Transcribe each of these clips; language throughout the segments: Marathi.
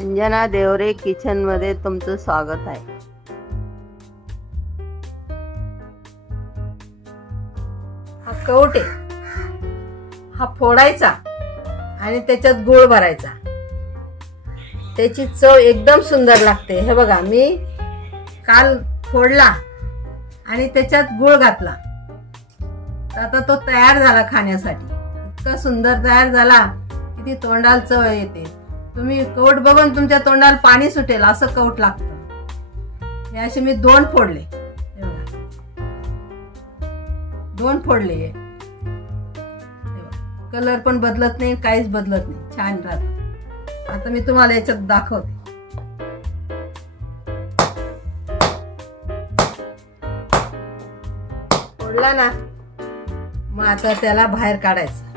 अंजना देवरे किचन मध्ये तुमचं स्वागत आहे। हा कवट आहे, हा फोडायचा आणि त्याच्यात गूळ भरायचा। त्याची चव एकदम सुंदर लागते। हे बघा, मी काल फोडला आणि त्याच्यात गूळ घातला, तर आता तो तयार झाला खाण्यासाठी। इतका सुंदर तयार झाला की ती तोंडाला चव येते। तुम्ही कवट बघून तुमच्या तोंडाला पाणी सुटेल असं कवट लागतं। हे असे मी 2 फोडले, हे बघा 2 फोडले। कलर पण बदलत नाही, काहीच बदलत नाही, छान राहतं। आता मी तुम्हाला याच्यात दाखवते। फोडला ना, मग आता त्याला बाहेर काढायचं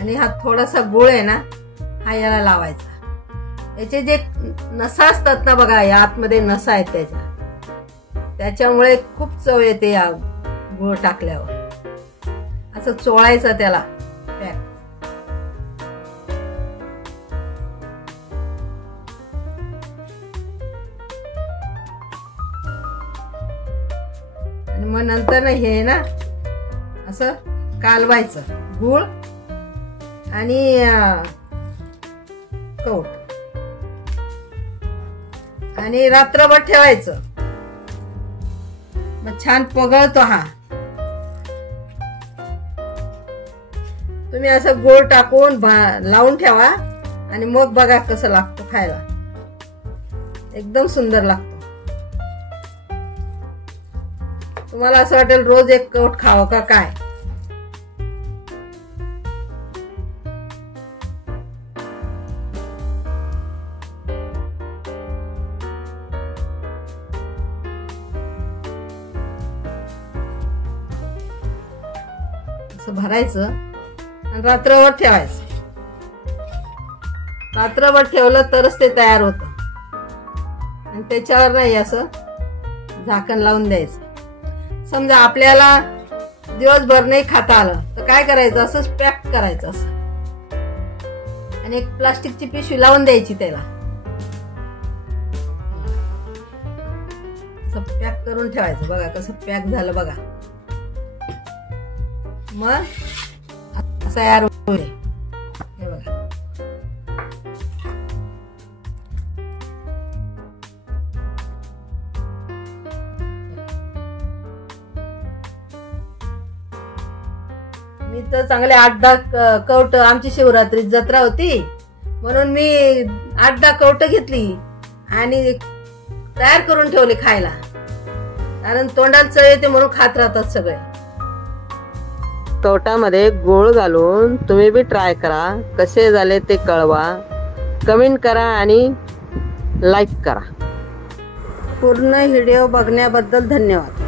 आणि हा थोडासा गुळ आहे ना, हा याला लावायचा। याचे जे नसा असतात ना बघा, या आतमध्ये नसा आहेत त्याच्यामुळे खूप चव येते या गुळ टाकल्यावर। असं चोळायचं त्याला पॅक। आणि मग नंतर ना हे ना असं कालवायचं गुळ आणि कवट, आणि रात्रभर ठेवायचं। मग छान पगळतो हा। तुम्ही असं गोळ टाकून लावून ठेवा आणि मग बघा कसं लागतं खायला, एकदम सुंदर लागतो। तुम्हाला असं वाटेल रोज एक कवट खावं का काय। असं भरायचं आणि रात्रभर ठेवायचं। रात्रभर ठेवलं तरच ते तयार होतं। आणि त्याच्यावर नाही असं झाकण लावून द्यायचं। समजा आपल्याला दिवसभर नाही खाता आलं तर काय करायचं, असंच पॅक करायचं असं, आणि एक प्लास्टिकची पिशवी लावून द्यायची त्याला। असं पॅक करून ठेवायचं। बघा कसं पॅक झालं बघा। मग तयार होईल, हे बघा। मी तर चांगले 8-10 कवट, आमची शिवरात्री जत्रा होती म्हणून मी 8-10 कवट घेतली आणि तयार करून ठेवले खायला, कारण तोंडाला चव येते म्हणून खात राहतात सगळे। कवटामध्ये गूळ घालून तुम्ही बी ट्राय करा, कसे झाले ते कळवा, कमेंट करा आणि लाईक करा। पूर्ण व्हिडिओ बघण्याबद्दल धन्यवाद।